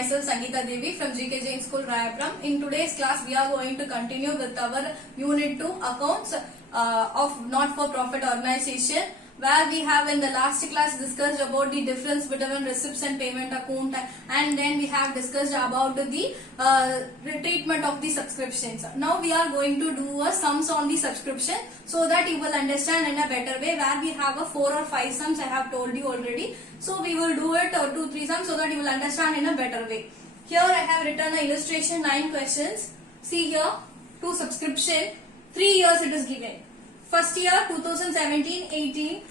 myself Sangeeta Devi from GK Jain School, Rayapuram. In today's class, we are going to continue with our Unit 2 accounts of not-for-profit organization, where we have in the last class discussed about the difference between receipts and payment account, and then we have discussed about the treatment of the subscriptions. Now we are going to do a sums on the subscription so that you will understand in a better way, where we have a 4 or 5 sums I have told you already. So we will do it 2-3 sums so that you will understand in a better way. Here I have written an illustration 9 questions. See here, to subscription 3 years it is given. First year 2017-18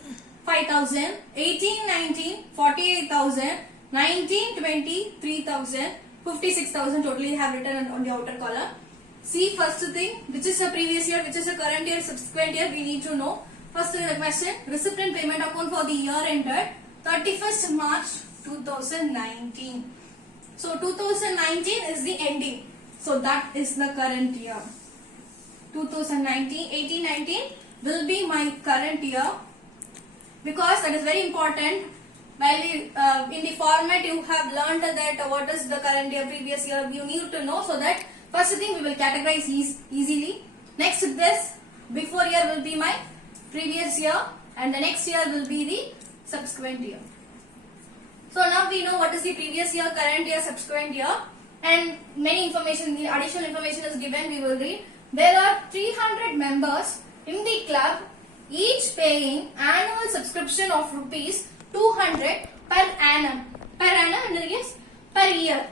5,000, 18-19 48,000, 19-20 3,000, 56,000 totally have written on the outer column. See first thing, which is a previous year, which is a current year, subsequent year, we need to know. First question, receipt and payment account for the year ended 31st March 2019. So 2019 is the ending. So that is the current year. 2019, 18-19 will be my current year, because that is very important. While in the format you have learned that what is the current year, previous year, you need to know, so that first thing we will categorize easily. Next this before year will be my previous year, and the next year will be the subsequent year. So now we know what is the previous year, current year, subsequent year, and many information, the additional information is given, we will read. There are 300 members in the club, each paying annual subscription of rupees 200 per annum. Per annum is per year.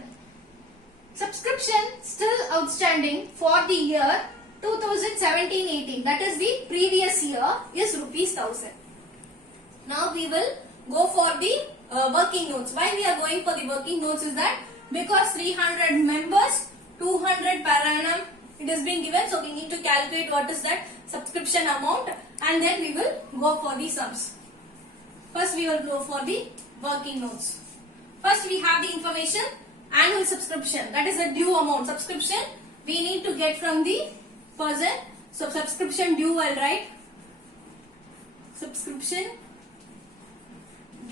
Subscription still outstanding for the year 2017-18, that is the previous year, is rupees 1,000. Now we will go for the working notes. Why we are going for the working notes is that because 300 members, 200 per annum, it has been given, so we need to calculate what is that subscription amount, and then we will go for the sums. First we will go for the working notes. First we have the information, annual subscription, that is the due amount. Subscription we need to get from the person. So subscription due, I'll write subscription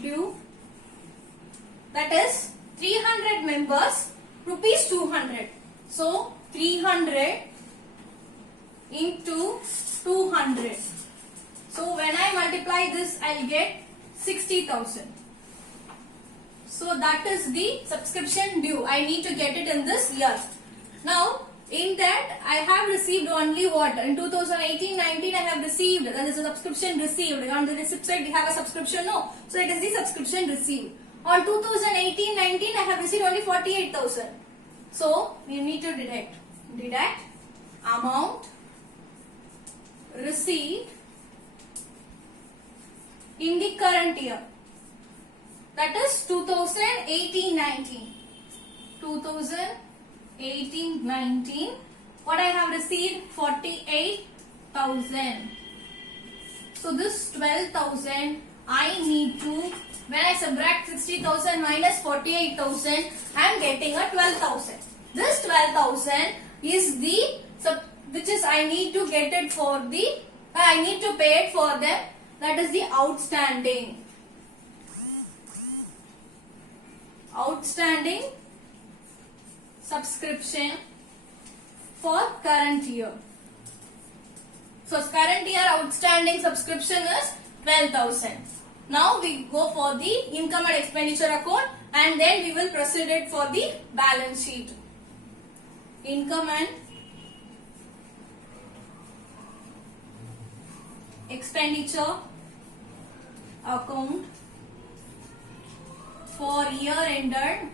due, that is 300 members, rupees 200. So 300 into 200. So when I multiply this, I'll get 60,000. So that is the subscription due. I need to get it in this year. Now in that I have received only what? In 2018-19 I have received, that is a subscription received. On the receipt side we have a subscription, no. So it is the subscription received. On 2018-19 I have received only 48,000. So we need to deduct amount received in the current year, that is 2018-19. 2018-19, what I have received? 48,000. So this 12,000 I need to, when I subtract 60,000 minus 48,000, I am getting a 12,000. This 12,000 is the, which is I need to get it for the, I need to pay it for them, that is the outstanding. Outstanding subscription for current year. So current year outstanding subscription is 12,000. Now we go for the income and expenditure account, and then we will proceed it for the balance sheet. Income and expenditure account for year ended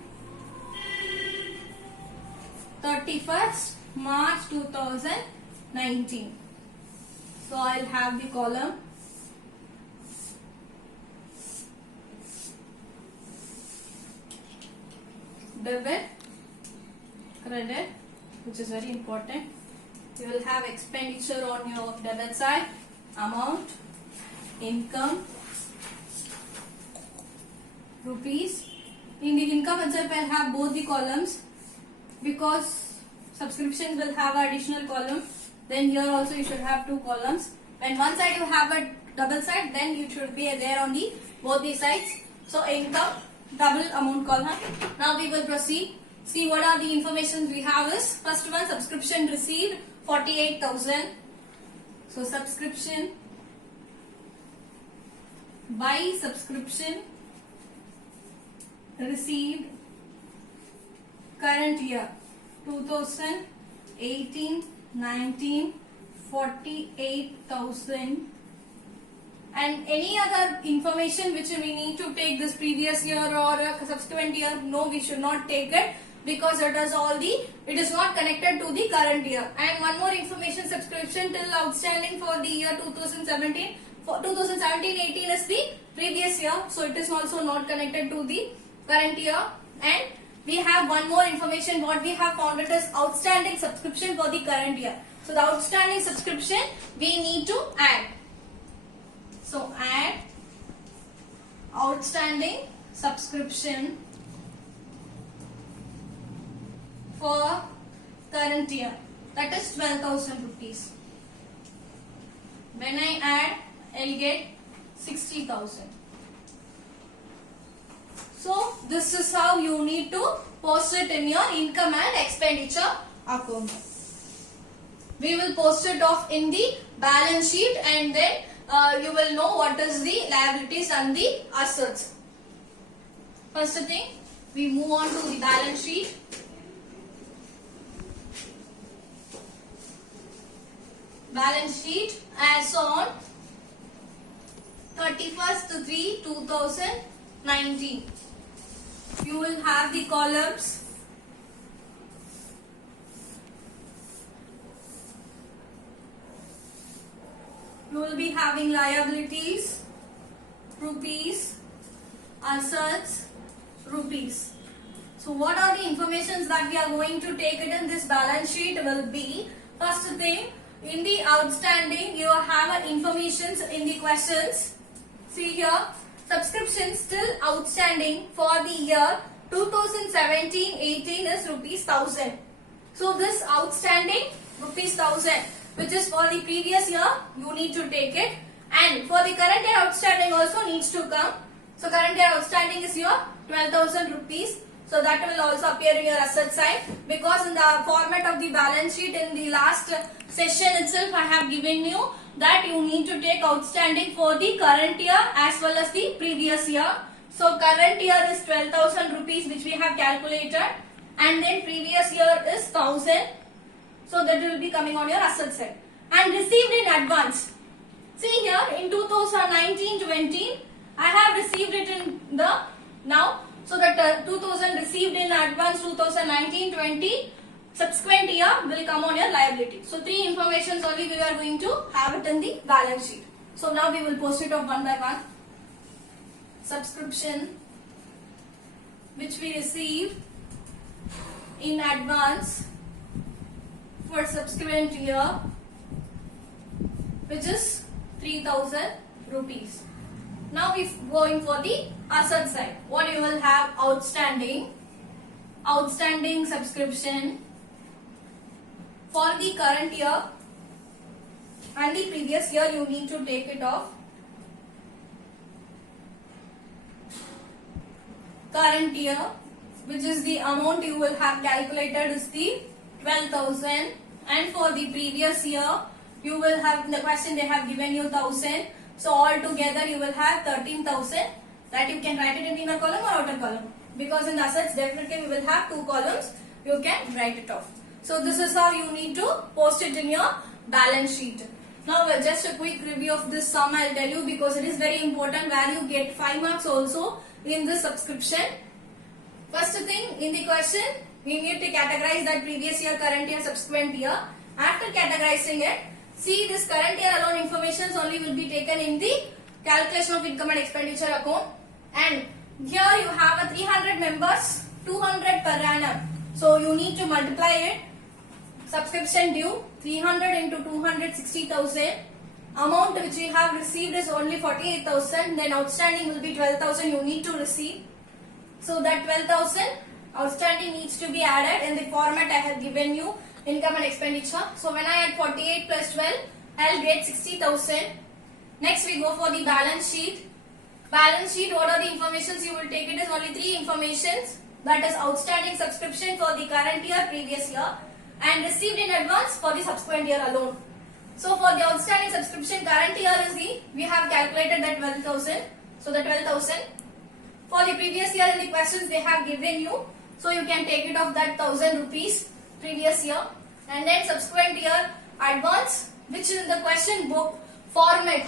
31st March 2019. So I'll have the column debit, credit, which is very important. You will have expenditure on your debit side, amount, income, rupees. In the income itself I will have both the columns, because subscriptions will have an additional column. Then here also you should have 2 columns. When one side you have a double side, then you should be there on the both the sides. So income double amount column. Now we will proceed. See what are the information we have is, first one, subscription received 48,000. So subscription, by subscription received current year 2018-19 48,000. And any other information which we need to take this previous year or a subsequent year, no, we should not take it, because it is not connected to the current year. And one more information, subscription till outstanding for the year 2017. For 2017-18 is the previous year, so it is also not connected to the current year. And we have one more information, what we have found it is outstanding subscription for the current year. So the outstanding subscription we need to add. So add outstanding subscription for current year, that is 12,000 rupees. When I add, I'll get 60,000. So this is how you need to post it in your income and expenditure account. We will post it off in the balance sheet, and then you will know what is the liabilities and the assets. First thing, we move on to the balance sheet. Balance sheet as on 31st-3/2019. You will have the columns. You will be having liabilities, rupees, assets, rupees. So what are the informations that we are going to take it in this balance sheet will be, first thing, in the outstanding you have informations in the questions. See here, subscription still outstanding for the year 2017-18 is rupees 1,000. So this outstanding rupees 1,000, which is for the previous year, you need to take it, and for the current year outstanding also needs to come. So current year outstanding is your 12,000 rupees. So that will also appear in your asset side, because in the format of the balance sheet in the last session itself I have given you that you need to take outstanding for the current year as well as the previous year. So current year is 12,000 rupees which we have calculated, and then previous year is 1,000. So that will be coming on your asset side. And received in advance. See here, in 2019-20 I have received it in the now. So that 2000 received in advance 2019-20, subsequent year will come on your liability. So three informations only we are going to have it in the balance sheet. So now we will post it off one by one. Subscription which we receive in advance for subsequent year, which is 3,000 rupees. Now we going for the asset side. What you will have outstanding subscription for the current year and the previous year, you need to take it off. Current year, which is the amount you will have calculated, is the 12,000, and for the previous year you will have, in the question they have given you 1,000. So all together you will have 13,000. That you can write it in inner column or outer column, because in assets definitely we will have two columns. You can write it off. So this is how you need to post it in your balance sheet. Now just a quick review of this sum I will tell you, because it is very important, where you get 5 marks also in this subscription. First thing, in the question we need to categorize that previous year, current year, subsequent year. After categorizing it, see this current year alone informations only will be taken in the calculation of income and expenditure account. And here you have a 300 members, 200 per annum. So you need to multiply it. Subscription due 300 into 200, 60,000. Amount which we have received is only 48,000. Then outstanding will be 12,000 you need to receive. So that 12,000 outstanding needs to be added in the format I have given you, income and expenditure. So when I add 48 plus 12, I will get 60,000. Next we go for the balance sheet. Balance sheet, what are the informations you will take? It is only 3 informations. that is outstanding subscription for the current year, previous year, and received in advance for the subsequent year alone. So for the outstanding subscription current year is we have calculated that 12,000. So the 12,000. For the previous year in the questions they have given you. So you can take it off that 1,000 rupees previous year. And then subsequent year advance, which is in the question book format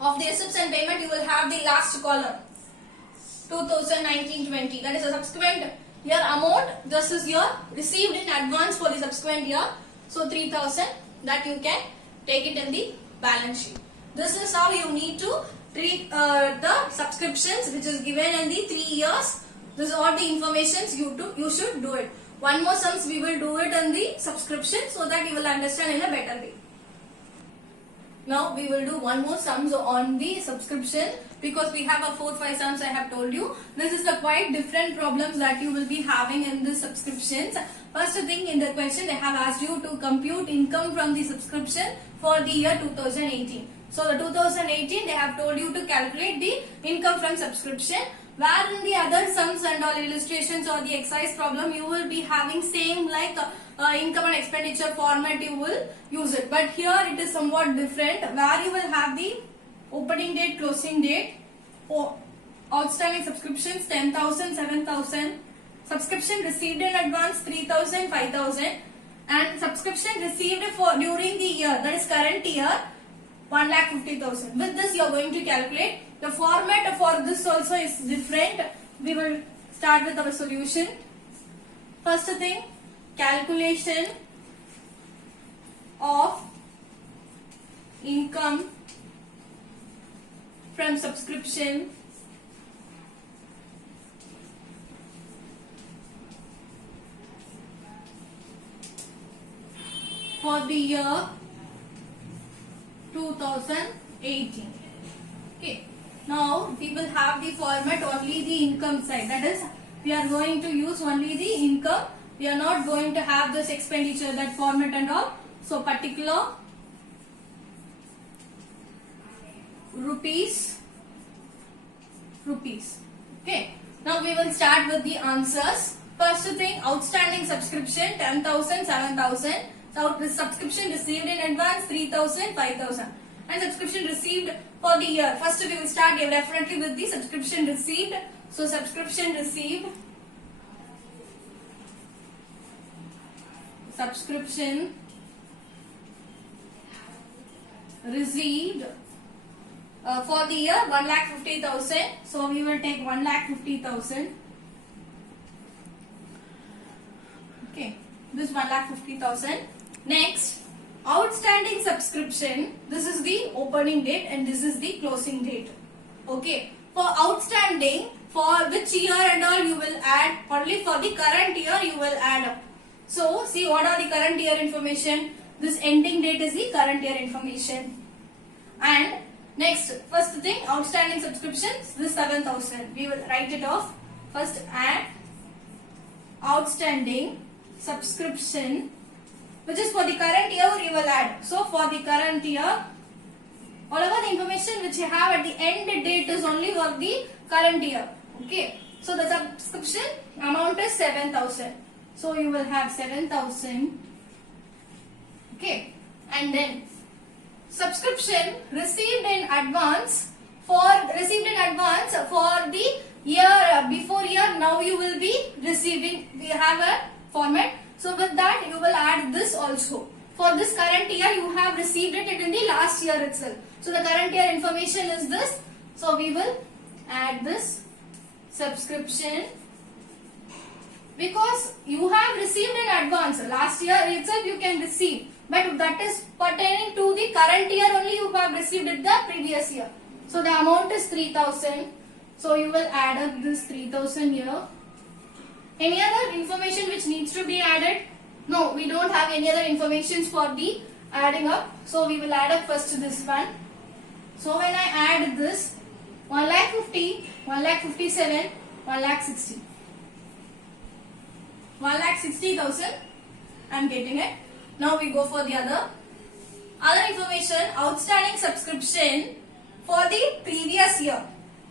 of the receipts and payment, you will have the last column 2019-20. That is the subsequent year amount. This is your received in advance for the subsequent year. So 3,000 that you can take it in the balance sheet. This is how you need to treat the subscriptions which is given in the 3 years. This is all the informations you should do it. One more sums we will do it in the subscription so that you will understand in a better way. Now we will do one more sums on the subscription because we have a 4-5 sums I have told you. This is the quite different problems that you will be having in the subscriptions. First thing in the question they have asked you to compute income from the subscription for the year 2018. So the 2018 they have told you to calculate the income from subscription. Where in the other sums and all illustrations or the exercise problem you will be having same like income and expenditure format you will use it. But here it is somewhat different where you will have the opening date, closing date, outstanding subscriptions 10,000, 7,000, subscription received in advance 3,000, 5,000 and subscription received for during the year, that is current year, 1,50,000. With this you are going to calculate. The format for this also is different. We will start with our solution. First thing, calculation of income from subscription for the year 2018. Okay. Now we will have the format only the income side. That is, we are going to use only the income. We are not going to have this expenditure, that format and all. So particular rupees. Okay. Now we will start with the answers. First thing, outstanding subscription 10,000, 7,000. So the subscription received in advance 3,000, 5,000. And subscription received for the year. First we will start definitely with the subscription received. So subscription received. Subscription received for the year 1,50,000. So we will take 1,50,000. Okay, this 1,50,000. Next, outstanding subscription. This is the opening date and this is the closing date. Okay, for outstanding, for which year and all you will add, only for the current year you will add up. So see what are the current year information. This ending date is the current year information. And next, first thing, outstanding subscriptions, this 7,000. We will write it off. First add outstanding subscription, which is for the current year you will add. So for the current year, whatever the information which you have at the end date is only for the current year. Okay. So the subscription amount is 7,000. So you will have 7,000. Okay. And then subscription received in advance for the year before year. Now you will be receiving. We have a format. So with that you will add this also. For this current year you have received it in the last year itself. So the current year information is this. So we will add this subscription because you have received in advance. Last year itself you can receive. But that is pertaining to the current year only you have received it the previous year. So the amount is 3,000. So you will add up this 3,000 here. Any other information which needs to be added? No, we don't have any other information for the adding up. So we will add up first this one. So when I add this, 1,50,000, 1,57,000, 1,60,000. 1,60,000. I am getting it. Now we go for the other information. Outstanding subscription for the previous year.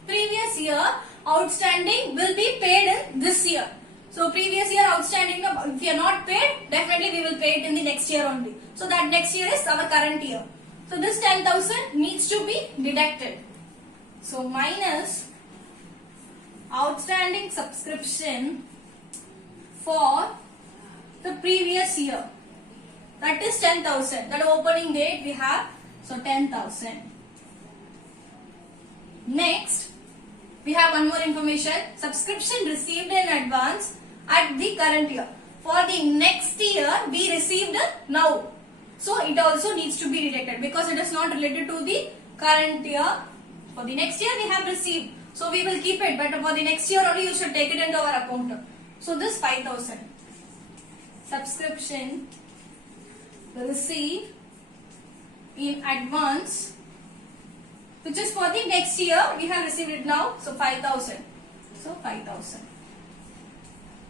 Previous year outstanding will be paid in this previous year. So previous year outstanding, if you are not paid, definitely we will pay it in the next year only. So that next year is our current year. So this 10,000 needs to be deducted. So minus outstanding subscription for the previous year. That is 10,000. That opening date we have. So 10,000. Next, we have one more information. Subscription received in advance at the current year. For the next year, we received now. So it also needs to be deducted because it is not related to the current year. For the next year, we have received. So we will keep it. But for the next year only, you should take it into our account. So this 5,000. Subscription received in advance, which is for the next year. We have received it now. So 5,000. So 5,000.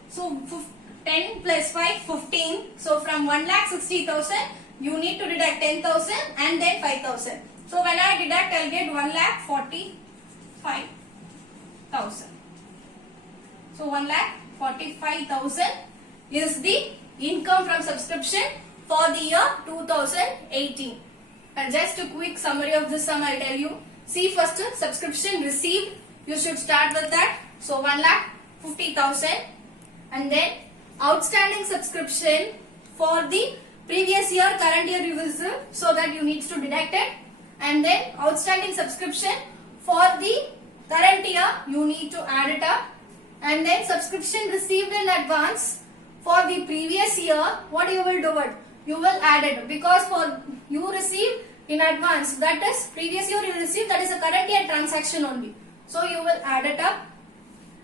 So 10 plus 5, 15. So from 1,60,000, you need to deduct 10,000 and then 5,000. So when I deduct, I will get 1,45,000. So 1,45,000 is the income from subscription for the year 2018. And just a quick summary of this sum I will tell you. See, first subscription received, you should start with that. So 1,50,000, and then outstanding subscription for the previous year, current year you will receive, so that you need to deduct it. And then outstanding subscription for the current year, you need to add it up. And then subscription received in advance for the previous year, what you will do it? You will add it, because for you received in advance, that is previous year you received, that is a current year transaction only. So you will add it up.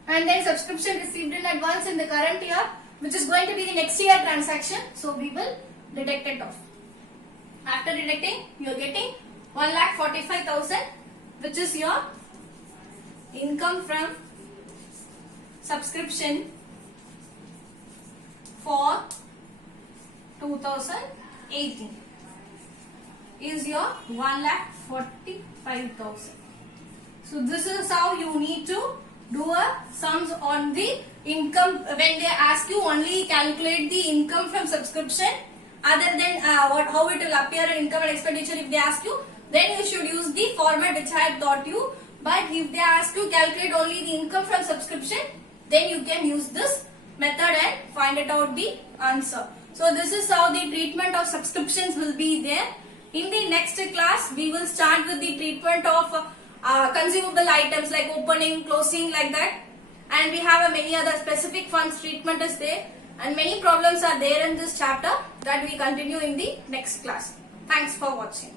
And then subscription received in advance in the current year, which is going to be the next year transaction. So we will deduct it off. After deducting, you are getting 1,45,000, which is your income from subscription for 2018 is your 1,45,000. So this is how you need to do a sums on the income. When they ask you, only calculate the income from subscription, other than how it will appear in income and expenditure. If they ask you, then you should use the format which I have taught you. But if they ask you calculate only the income from subscription, then you can use this method and find it out the answer. So this is how the treatment of subscriptions will be there. In the next class, we will start with the treatment of consumable items like opening, closing, like that. And we have many other specific funds treatment is there. And many problems are there in this chapter that we continue in the next class. Thanks for watching.